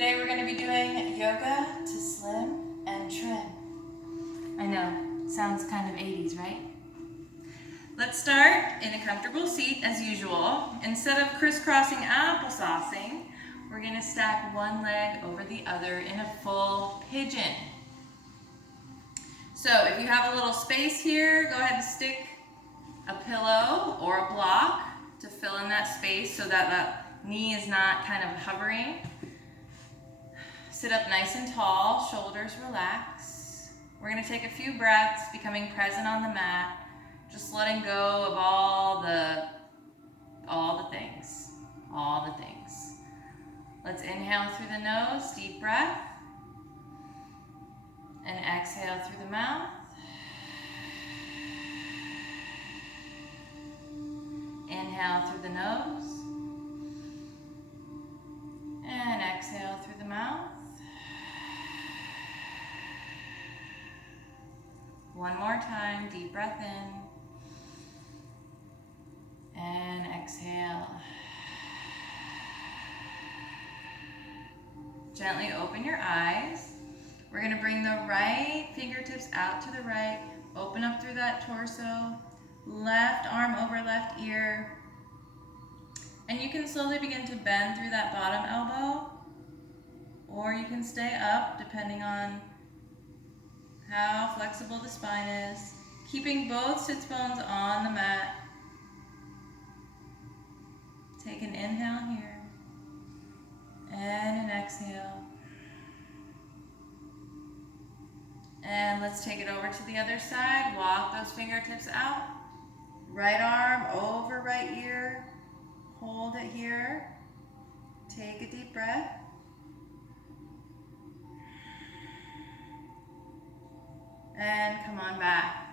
Today we're going to be doing yoga to slim and trim. I know, sounds kind of 80s, right? Let's start in a comfortable seat as usual. Instead of crisscrossing applesaucing, we're going to stack one leg over the other in a full pigeon. So if you have a little space here, go ahead and stick a pillow or a block to fill in that space so that that knee is not kind of hovering. Sit up nice and tall, shoulders relax. We're going to take a few breaths, becoming present on the mat, just letting go of all the things. Let's inhale through the nose, deep breath, and exhale through the mouth. Inhale through the nose, and exhale through the mouth. One more time, deep breath in, and exhale. Gently open your eyes. We're going to bring the right fingertips out to the right, open up through that torso, left arm over left ear, and you can slowly begin to bend through that bottom elbow, or you can stay up depending on how flexible the spine is, keeping both sits bones on the mat. Take an inhale here and an exhale. And let's take it over to the other side. Walk those fingertips out. Right arm over right ear. Hold it here. Take a deep breath. And come on back.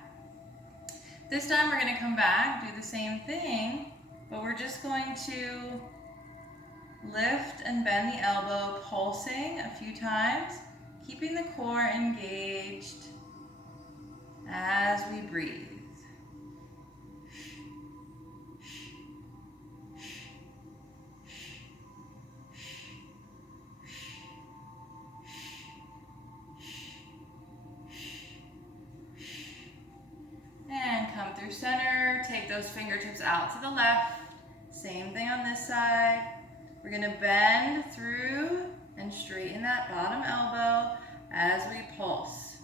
This time we're going to come back, do the same thing, but we're just going to lift and bend the elbow, pulsing a few times, keeping the core engaged as we breathe. And come through center, take those fingertips out to the left. Same thing on this side. We're going to bend through and straighten that bottom elbow as we pulse.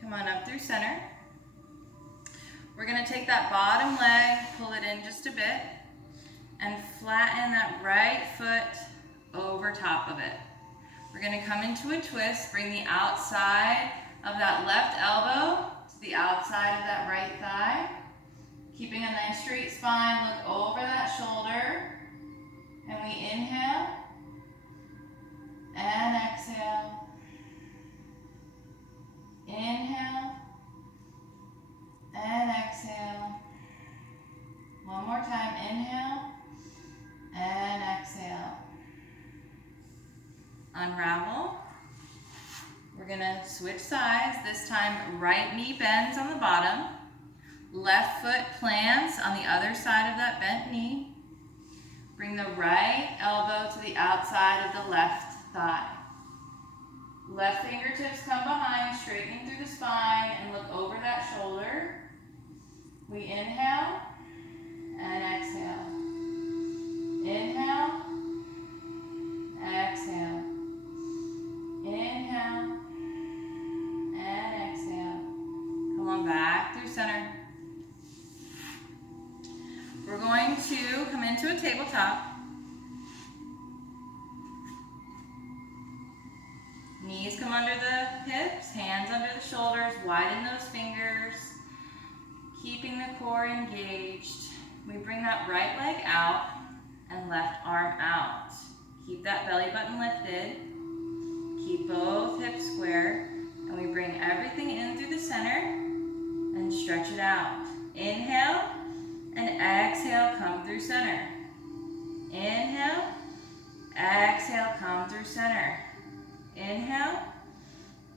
Come on up through center. We're going to take that bottom leg, pull it in just a bit, and flatten that right foot over top of it. We're going to come into a twist, bring the outside of that left elbow to the outside of that right thigh. Keeping a nice straight spine, look over that shoulder, and we inhale and exhale. Inhale and exhale. One more time, inhale and exhale. Unravel. We're going to switch sides. This time, right knee bends on the bottom. Left foot plants on the other side of that bent knee. Bring the right elbow to the outside of the left thigh. Left fingertips come behind, straightening through the spine, and look over that shoulder. We inhale and exhale. Inhale, exhale. Inhale and exhale. Come on back through center. We're going to come into a tabletop. Knees come under the hips, hands under the shoulders, widen those fingers, keeping the core engaged. We bring that right leg out and left arm out. Keep that belly button lifted. Keep both hips square, and we bring everything in through the center and stretch it out. Inhale and exhale, come through center. Inhale, exhale, come through center. Inhale.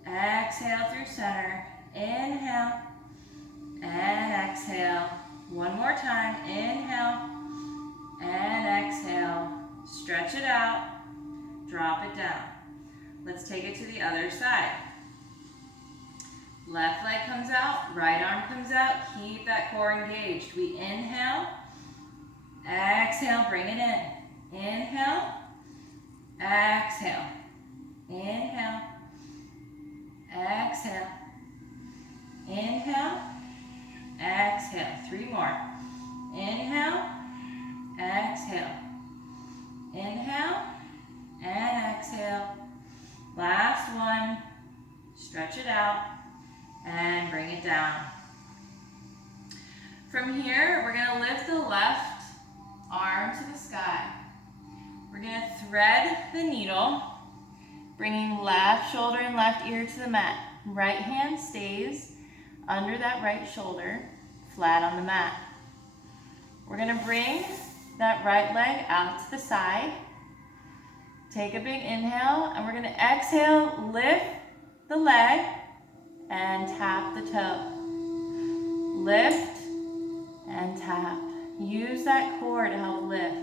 Exhale through center. Inhale. And exhale. One more time. Inhale. And exhale. Stretch it out. Drop it down. Let's take it to the other side. Left leg comes out, right arm comes out. Keep that core engaged. We inhale, exhale, bring it in. Inhale, exhale, inhale, exhale, inhale, exhale. 3 more. Inhale, exhale, inhale, and exhale. Last one. Stretch it out and bring it down. From here, we're going to lift the left arm to the sky. We're going to thread the needle, bringing left shoulder and left ear to the mat. Right hand stays under that right shoulder, flat on the mat. We're going to bring that right leg out to the side. Take a big inhale, and we're going to exhale, lift the leg, and tap the toe. Lift and tap. Use that core to help lift.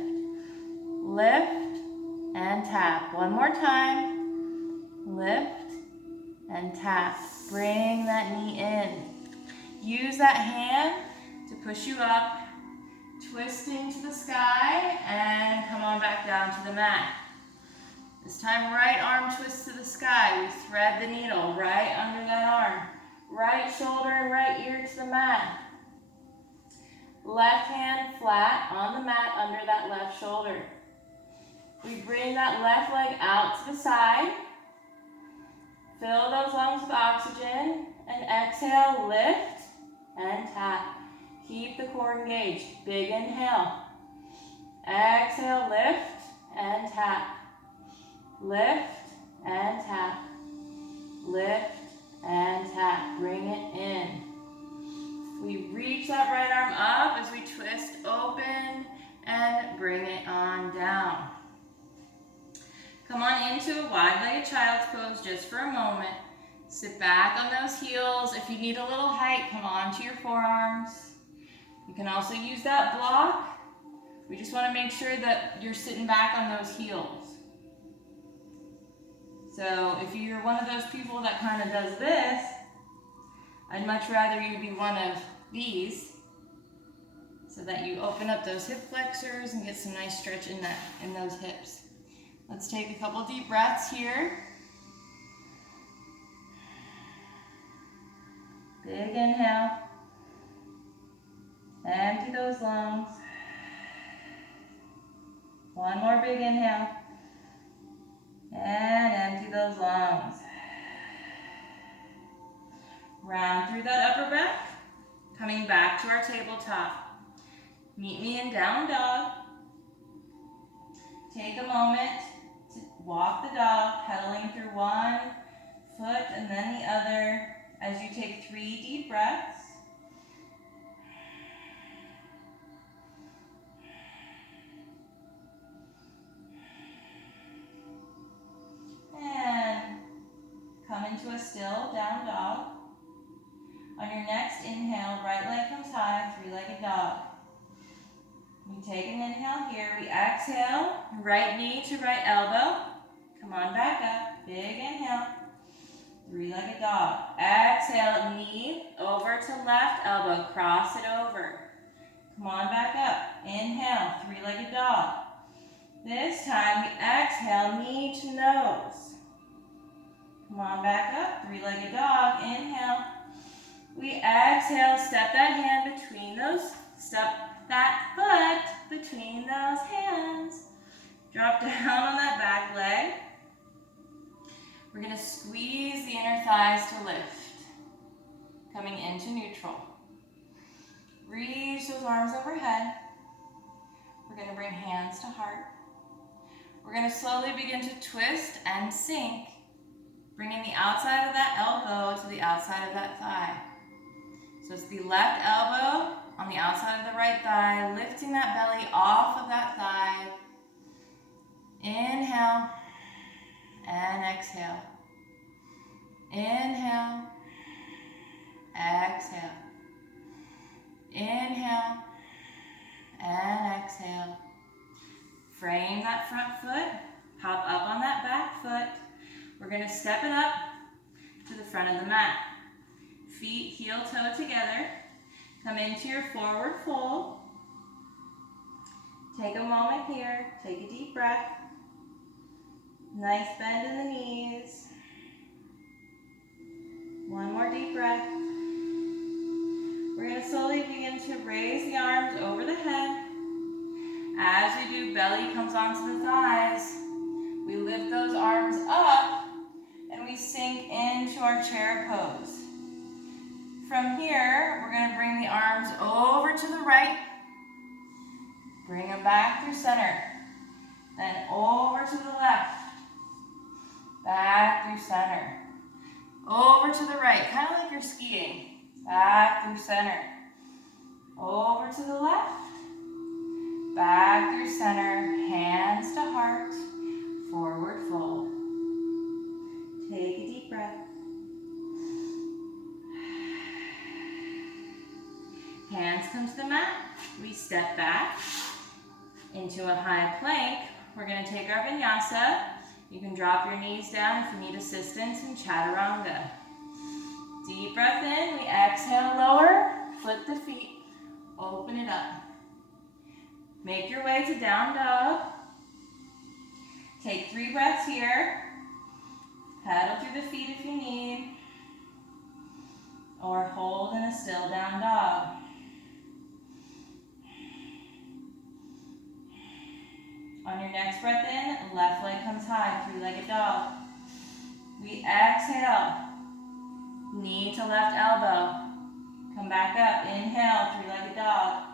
Lift and tap. One more time. Lift and tap. Bring that knee in. Use that hand to push you up, twisting to the sky, and come on back down to the mat. This time, right arm twists to the sky. We thread the needle right under that arm. Right shoulder and right ear to the mat. Left hand flat on the mat under that left shoulder. We bring that left leg out to the side. Fill those lungs with oxygen. And exhale, lift and tap. Keep the core engaged. Big inhale. Exhale, lift and tap. Lift and tap. Lift and tap. Bring it in. We reach that right arm up as we twist open and bring it on down. Come on into a wide-legged child's pose just for a moment. Sit back on those heels. If you need a little height, come on to your forearms. You can also use that block. We just want to make sure that you're sitting back on those heels. So if you're one of those people that kind of does this, I'd much rather you be one of these so that you open up those hip flexors and get some nice stretch in those hips. Let's take a couple deep breaths here. Big inhale. Empty those lungs. One more big inhale. And empty those lungs. Round through that upper back. Coming back to our tabletop. Meet me in down dog. Take a moment to walk the dog, pedaling through one foot and then the other as you take 3 deep breaths. And come into a still down dog. On your next inhale, right leg comes high, 3-legged dog. We take an inhale here. We exhale, right knee to right elbow. Come on back up. Big inhale. 3-legged dog. Exhale, knee over to left elbow. Cross it over. Come on back up. Inhale, 3-legged dog. This time we exhale, knee to nose. Come on back up. 3-legged dog. Inhale. We exhale, step that hand between those, step that foot between those hands. Drop down on that back leg. We're going to squeeze the inner thighs to lift. Coming into neutral. Reach those arms overhead. We're going to bring hands to heart. We're going to slowly begin to twist and sink, bringing the outside of that elbow to the outside of that thigh. So it's the left elbow on the outside of the right thigh, lifting that belly off of that thigh. Inhale and exhale. Inhale, exhale. Inhale and exhale. Frame that front foot, hop up on that back foot. We're gonna step it up to the front of the mat. Feet heel toe together. Come into your forward fold. Take a moment here, take a deep breath. Nice bend in the knees. One more deep breath. We're going to slowly begin to raise the arms over the head. As we do, belly comes onto the thighs. We lift those arms up and we sink into our chair pose. From here, we're going to bring the arms over to the right. Bring them back through center. Then over to the left. Back through center. Over to the right, kind of like you're skiing. Back through center. Over to the left. Back through center. Hands to heart. Forward fold. Take a deep breath. Hands come to the mat. We step back into a high plank. We're going to take our vinyasa. You can drop your knees down if you need assistance in chaturanga. Deep breath in, we exhale, lower, flip the feet, open it up. Make your way to down dog. Take 3 breaths here. Pedal through the feet if you need. Or hold in a still down dog. On your next breath in, left leg comes high, 3-legged dog. We exhale. Knee to left elbow. Come back up. Inhale, 3-legged dog.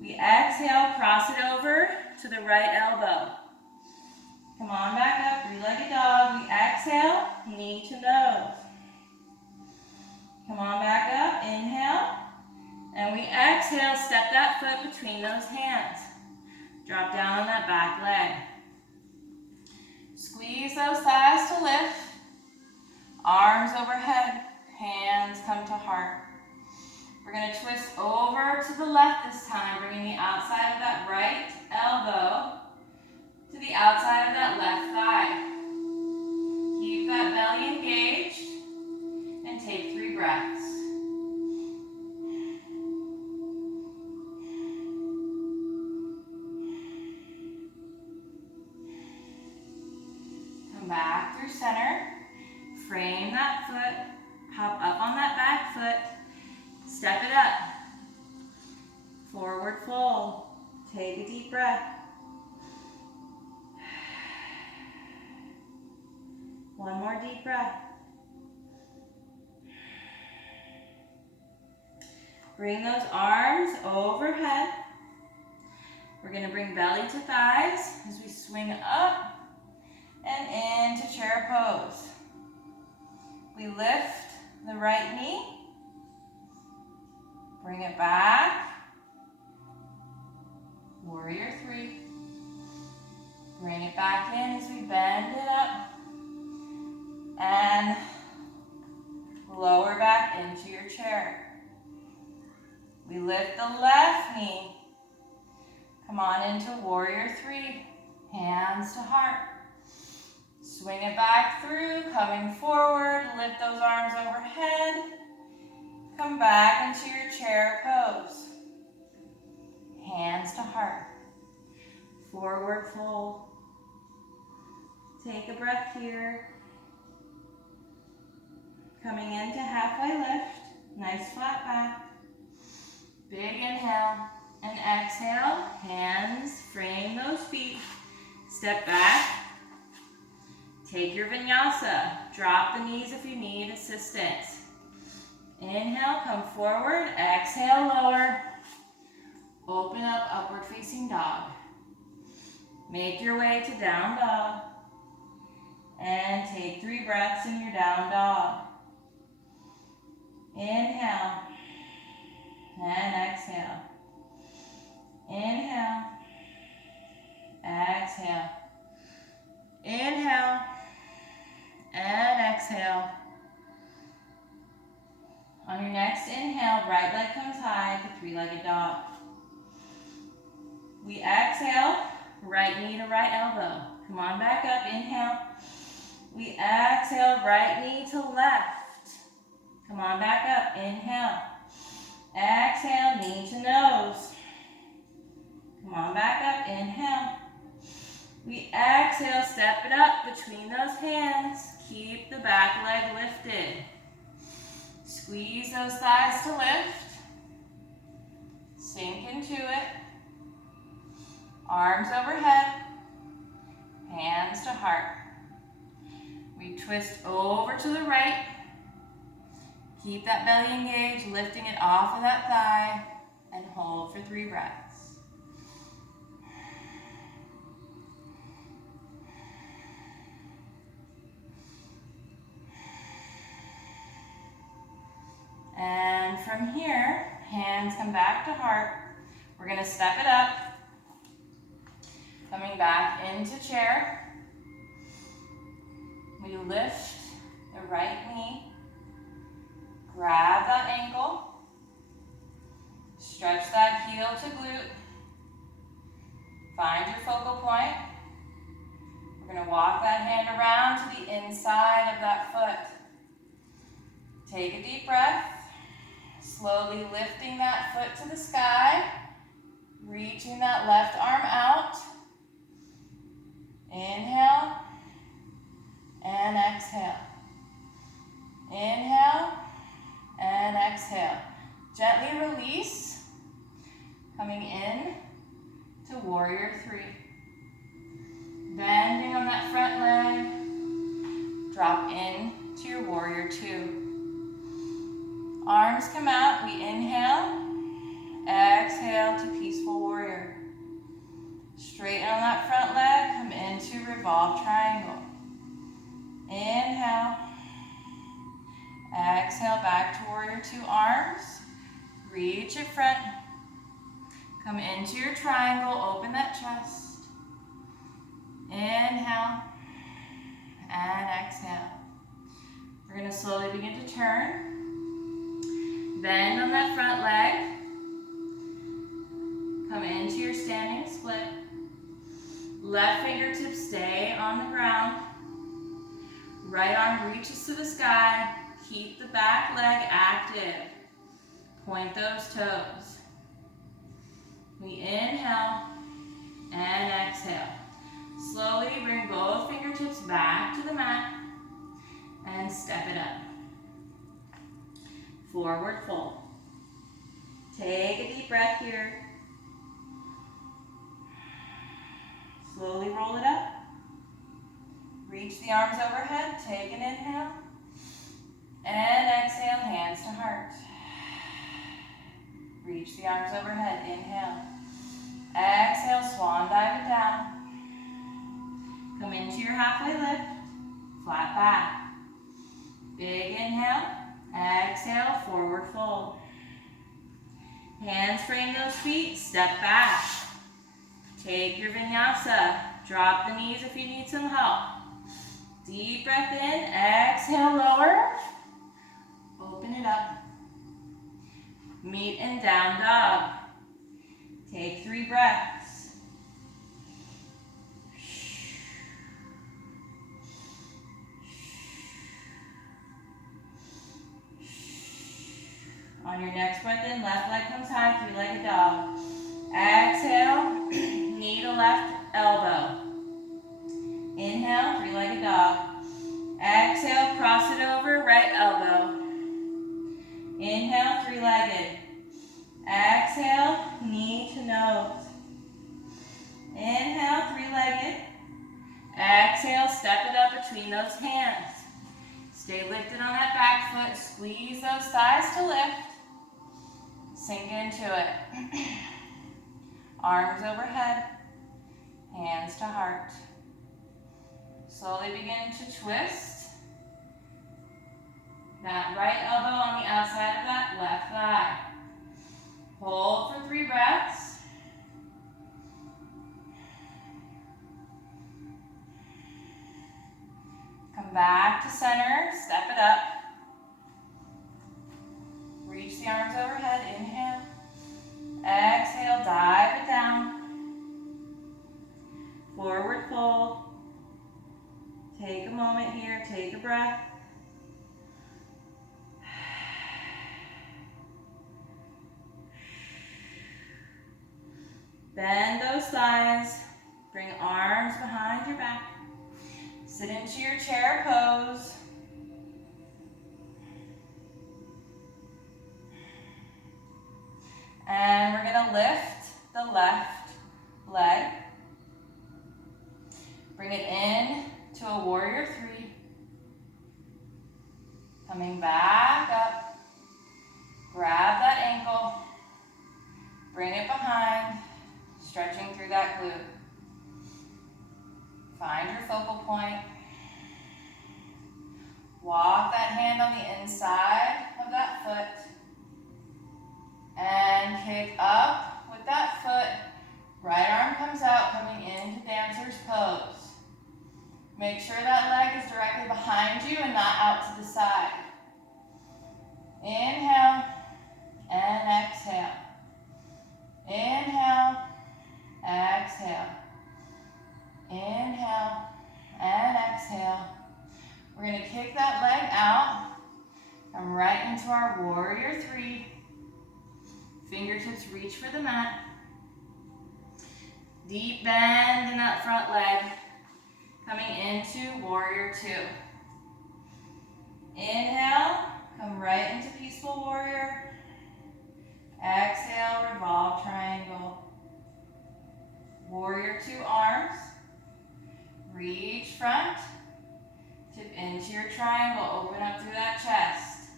We exhale, cross it over to the right elbow. Come on back up, 3-legged dog. We exhale, knee to nose. Come on back up, inhale. And we exhale, step that foot between those hands. Drop down on that back leg. Squeeze those thighs to lift. Arms overhead, hands come to heart. We're going to twist over to the left this time, bringing the outside of that right elbow to the outside of that left thigh. Keep that belly engaged and take 3 breaths. Come back through center. Frame that foot, hop up on that back foot, step it up. Forward fold. Take a deep breath. One more deep breath. Bring those arms overhead. We're going to bring belly to thighs as we swing up and into chair pose. We lift the right knee, bring it back, warrior 3. Bring it back in as we bend it up and lower back into your chair. We lift the left knee, come on into warrior 3, hands to heart. Swing it back through, coming forward, lift those arms overhead. Come back into your chair pose. Hands to heart. Forward fold. Take a breath here. Coming into halfway lift. Nice flat back. Big inhale and exhale. Hands, frame those feet. Step back. Take your vinyasa. Drop the knees if you need assistance. Inhale, come forward. Exhale, lower. Open up, upward facing dog. Make your way to down dog. And take 3 breaths in your down dog. Inhale. And exhale. Inhale. Exhale. Inhale. Come on back up, inhale. We exhale, right knee to left. Come on back up, inhale. Exhale, knee to nose. Come on back up, inhale. We exhale, step it up between those hands. Keep the back leg lifted. Squeeze those thighs to lift. Sink into it. Arms overhead. Hands to heart. We twist over to the right. Keep that belly engaged, lifting it off of that thigh, and hold for 3 breaths. And from here, hands come back to heart. We're going to step it up. Coming back into chair. We lift the right knee. Grab that ankle. Stretch that heel to glute. Find your focal point. We're going to walk that hand around to the inside of that foot. Take a deep breath. Slowly lifting that foot to the sky. Reaching that left arm out. Inhale and exhale. Inhale and exhale. Gently release. Coming in to warrior 3. Bending on that front leg. Drop in to your warrior 2. Arms come out. We inhale. Exhale to peaceful warrior. Straighten on that front leg. Come into revolve triangle. Inhale. Exhale back to warrior 2 arms. Reach it front. Come into your triangle. Open that chest. Inhale. And exhale. We're going to slowly begin to turn. Bend on that front leg. Come into your standing split. Left fingertips stay on the ground. Right arm reaches to the sky. Keep the back leg active. Point those toes. We inhale and exhale. Slowly bring both fingertips back to the mat and step it up. Forward fold. Take a deep breath here. Slowly roll it up. Reach the arms overhead. Take an inhale. And exhale, hands to heart. Reach the arms overhead. Inhale. Exhale, swan dive it down. Come into your halfway lift. Flat back. Big inhale. Exhale, forward fold. Hands frame those feet. Step back. Take your vinyasa. Drop the knees if you need some help. Deep breath in. Exhale, lower. Open it up. Meet in down dog. Take 3 breaths. On your next breath in, left leg comes high, 3-legged dog. Exhale, knee to left elbow. Inhale, 3-legged dog. Exhale, cross it over, right elbow. Inhale, 3-legged. Exhale, knee to nose. Inhale, 3-legged. Exhale, step it up between those hands. Stay lifted on that back foot. Squeeze those thighs to lift. Sink into it. Arms overhead. Hands to heart. Slowly begin to twist. That right elbow on the outside of that left thigh. Hold for 3 breaths. Come back to center, step it up. Reach the arms overhead, inhale. Exhale, dive it down. Forward fold. Take a moment here, take a breath. Bend those thighs, bring arms behind your back. Sit into your chair pose. And we're gonna lift the left leg. Bring it in to a warrior three. Coming back up. Grab that ankle. Bring it behind. Stretching through that glute. Find your focal point. Walk that hand on the inside of that foot. And kick up with that foot. Right arm comes out, coming into dancer's pose. Make sure that leg is directly behind you and not out to the side. Inhale and exhale. Inhale, exhale. Inhale and exhale. We're going to kick that leg out. Come right into our warrior three. Fingertips reach for the mat. Deep bend in that front leg. Coming into warrior two. Inhale, come right into peaceful warrior. Exhale, revolve triangle. Warrior two arms. Reach front. Tip into your triangle. Open up through that chest.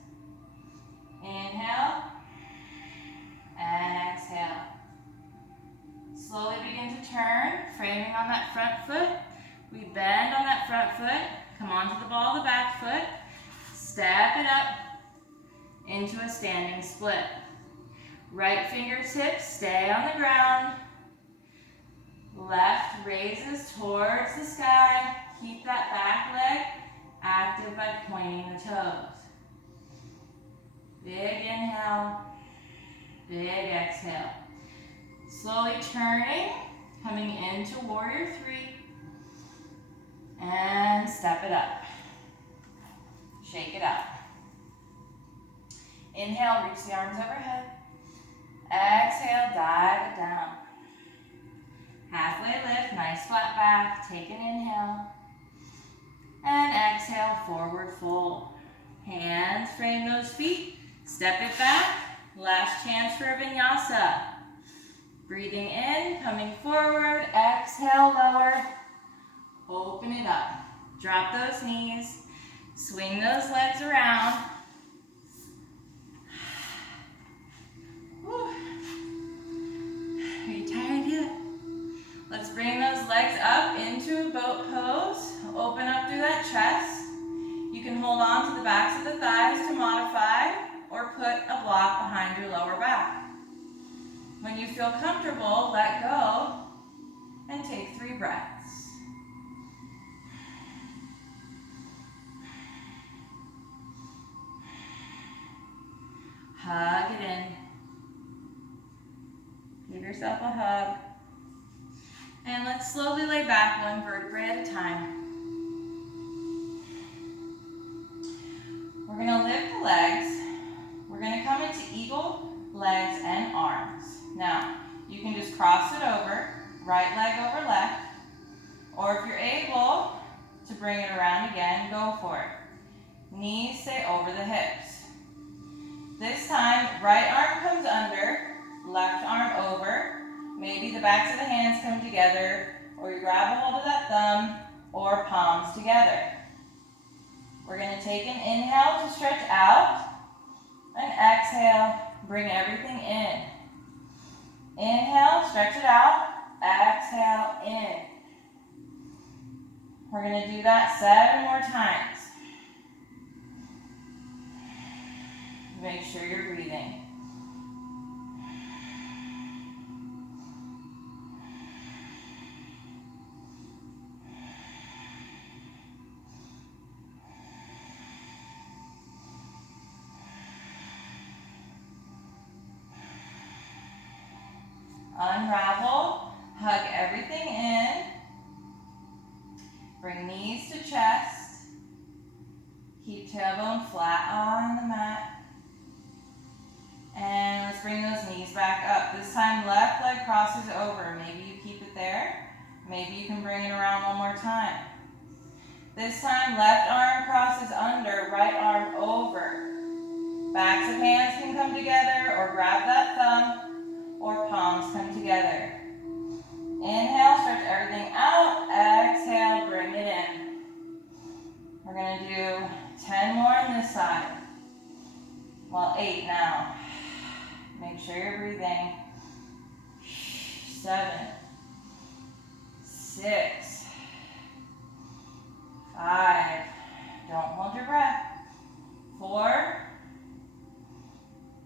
Inhale. And exhale. Slowly begin to turn, framing on that front foot. We bend on that front foot, come onto the ball of the back foot, step it up into a standing split. Right fingertips stay on the ground. Left raises towards the sky. Keep that back leg active by pointing the toes. Big inhale. Big exhale. Slowly turning, coming into warrior three. And step it up. Shake it out. Inhale, reach the arms overhead. Exhale, dive it down. Halfway lift, nice flat back. Take an inhale. And exhale, forward fold. Hands frame those feet. Step it back. Last chance for a vinyasa. Breathing in, coming forward, exhale, lower. Open it up. Drop those knees. Swing those legs around. Whew. Are you tired yet? Let's bring those legs up into a boat pose. Open up through that chest. You can hold on to the backs of the thighs to modify or put a block behind your lower back. When you feel comfortable, let go and take 3 breaths. Hug it in. Give yourself a hug. And let's slowly lay back 1 vertebrae at a time. We're going to lift the legs. We're going to come into eagle, legs, and arms. Now, you can just cross it over, right leg over left, or if you're able to bring it around again, go for it. Knees stay over the hips. This time, right arm comes under, left arm over. Maybe the backs of the hands come together, or you grab a hold of that thumb, or palms together. We're going to take an inhale to stretch out, and exhale, bring everything in. Inhale, stretch it out, exhale, in. We're going to do that 7 more times. Make sure you're breathing. Unravel, hug everything in. Bring knees to chest. Keep tailbone flat on the mat. And let's bring those knees back up. This time left leg crosses over. Maybe you keep it there. Maybe you can bring it around one more time. This time left arm crosses under, right arm over. Backs of hands can come together or grab that thumb or palms come together. Inhale, stretch everything out. Exhale, bring it in. We're going to do 10 more on this side. Well, 8 now. Make sure you're breathing. 7, 6, 5. Don't hold your breath. 4,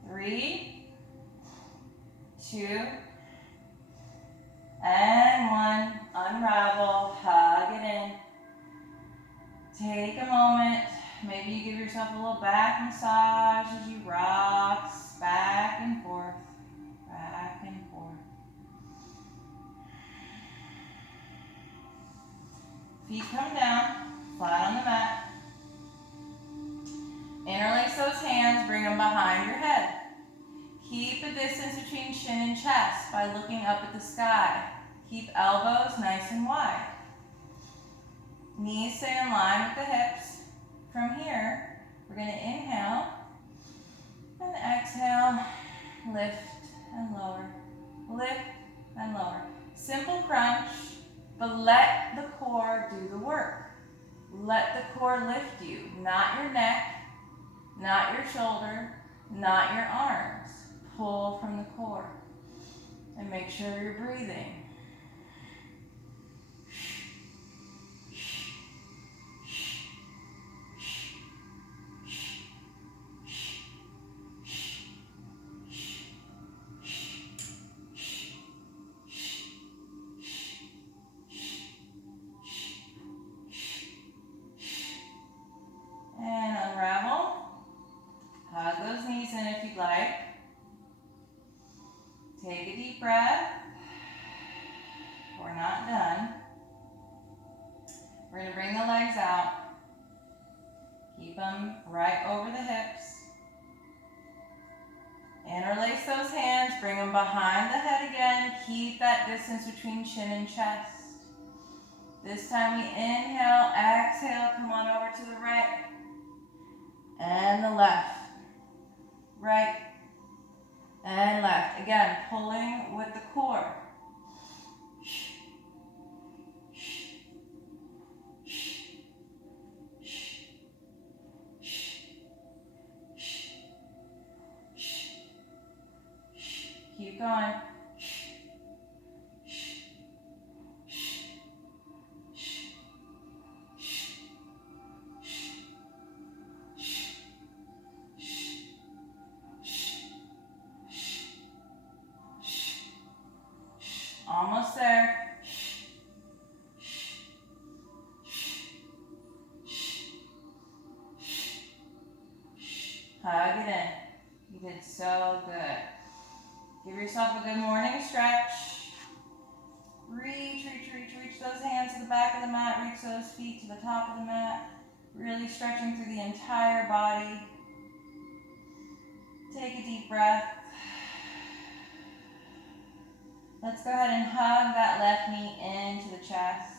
3, 2, and 1. Unravel. Hug it in. Take a moment. Maybe you give yourself a little back massage as you rock back and forth, back and forth. Feet come down, flat on the mat. Interlace those hands, bring them behind your head. Keep the distance between chin and chest by looking up at the sky. Keep elbows nice and wide. Knees stay in line with the hips. From here, we're going to inhale and exhale, lift and lower, lift and lower. Simple crunch, but let the core do the work. Let the core lift you, not your neck, not your shoulder, not your arms. Pull from the core and make sure you're breathing. And unravel. Hug those knees in if you'd like. Take a deep breath. We're not done. We're going to bring the legs out. Keep them right over the hips. Interlace those hands. Bring them behind the head again. Keep that distance between chin and chest. This time we inhale, exhale, come on over to the right. And the left. Right. And left. Again, pulling with the core. Keep going. Almost there. Hug it in. You did so good. Give yourself a good morning stretch. Reach those hands to the back of the mat. Reach those feet to the top of the mat. Really stretching through the entire body. Take a deep breath. Let's go ahead and hug that left knee into the chest.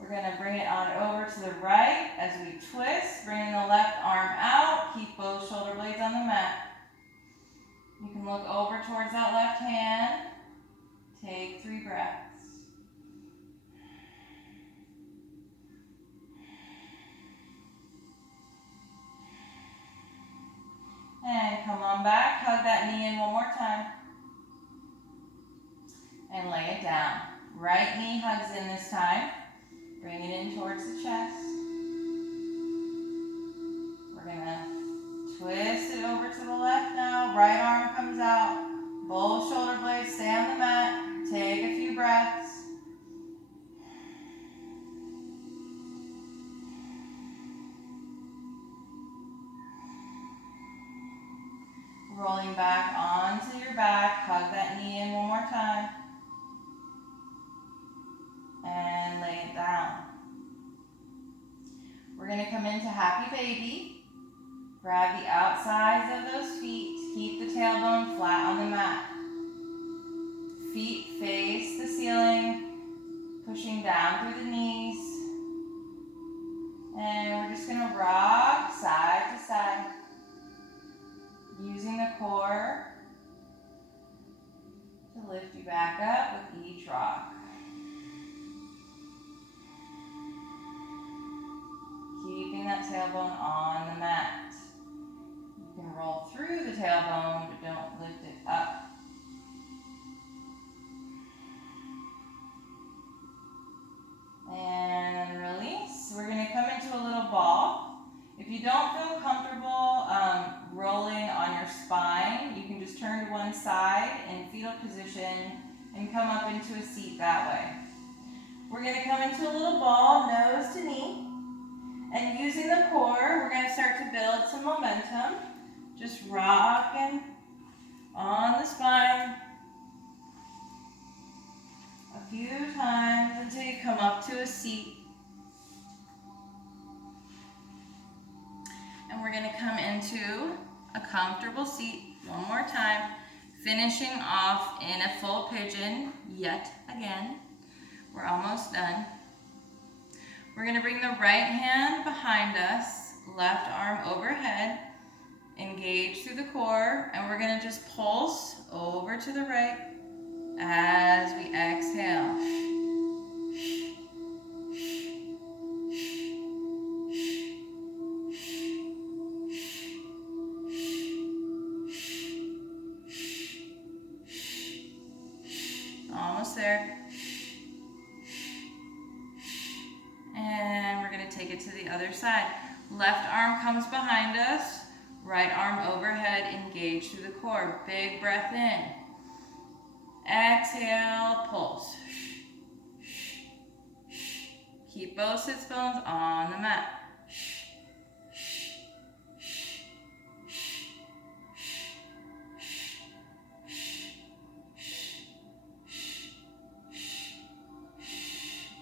We're going to bring it on over to the right as we twist, bringing the left arm out. Keep both shoulder blades on the mat. You can look over towards that left hand. Take 3 breaths. And come on back, hug that knee in one more time. And lay it down. Right knee hugs in this time. Bring it in towards the chest. We're going to twist it over to the left now. Right arm comes out. Both shoulder blades stay on the mat. Take a few breaths. Rolling back onto your back. Hug that knee in one more time. And lay it down. We're gonna come into happy baby. Grab the outsides of those feet. Keep the tailbone flat on the mat. Feet face the ceiling, pushing down through the knees. And we're just gonna rock side to side, using the core to lift you back up with each rock. Keeping that tailbone on the mat. You can roll through the tailbone, but don't lift it up. And release. We're going to come into a little ball. If you don't feel comfortable rolling on your spine, you can just turn to one side in fetal position and come up into a seat that way. We're going to come into a little ball, nose to knee. And using the core, we're going to start to build some momentum. Just rocking on the spine a few times until you come up to a seat. And we're going to come into a comfortable seat one more time, finishing off in a full pigeon yet again. We're almost done. We're going to bring the right hand behind us, left arm overhead, engage through the core, and we're going to just pulse over to the right as we exhale. Almost there. And we're going to take it to the other side. Left arm comes behind us. Right arm overhead, engage through the core. Big breath in. Exhale, pulse. Keep both sits bones on the mat.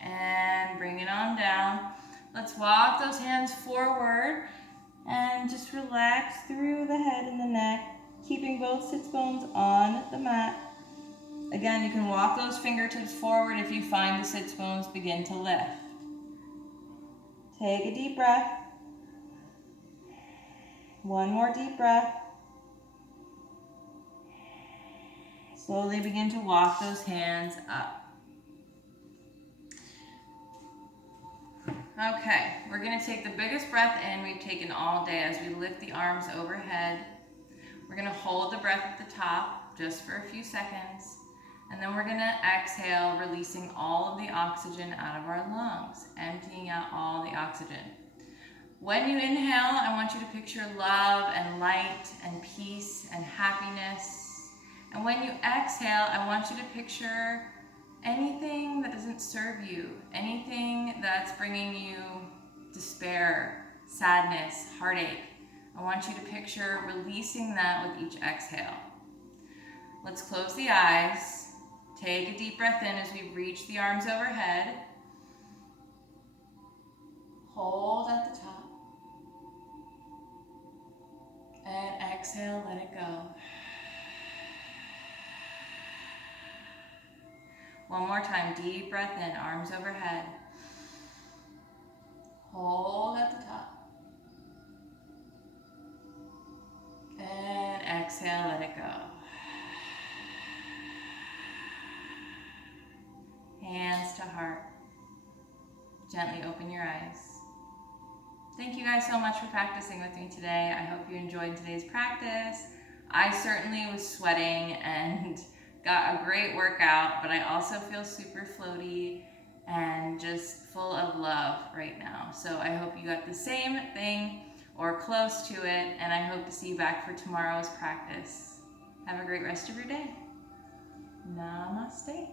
And bring it on down. Let's walk those hands forward and just relax through the head and the neck, keeping both sits bones on the mat. Again, you can walk those fingertips forward if you find the sits bones begin to lift. Take a deep breath. One more deep breath. Slowly begin to walk those hands up. Okay, we're going to take the biggest breath in we've taken all day as we lift the arms overhead. We're going to hold the breath at the top just for a few seconds. And then we're going to exhale, releasing all of the oxygen out of our lungs, emptying out all the oxygen. When you inhale, I want you to picture love and light and peace and happiness. And when you exhale, I want you to picture anything that doesn't serve you, anything that's bringing you despair, sadness, heartache. I want you to picture releasing that with each exhale. Let's close the eyes. Take a deep breath in as we reach the arms overhead. Hold at the top. And exhale, let it go. One more time, deep breath in, arms overhead. Hold at the top. And exhale, let it go. Hands to heart. Gently open your eyes. Thank you guys so much for practicing with me today. I hope you enjoyed today's practice. I certainly was sweating and got a great workout, but I also feel super floaty and just full of love right now. So I hope you got the same thing or close to it, and I hope to see you back for tomorrow's practice. Have a great rest of your day. Namaste.